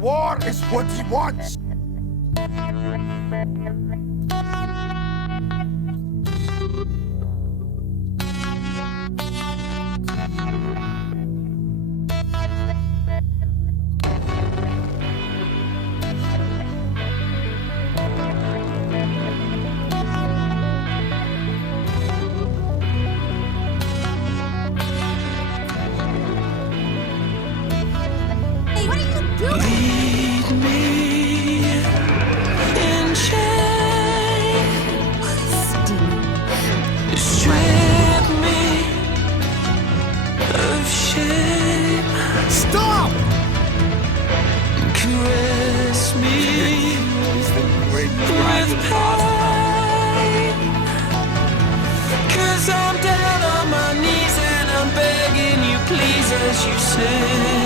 War is what he wants. Hey, what are you doing? Lead me in chains, strip me of shame, Stop! caress me He's the great with dragon master. pain. 'Cause I'm down on my knees and I'm begging you, please, as you say.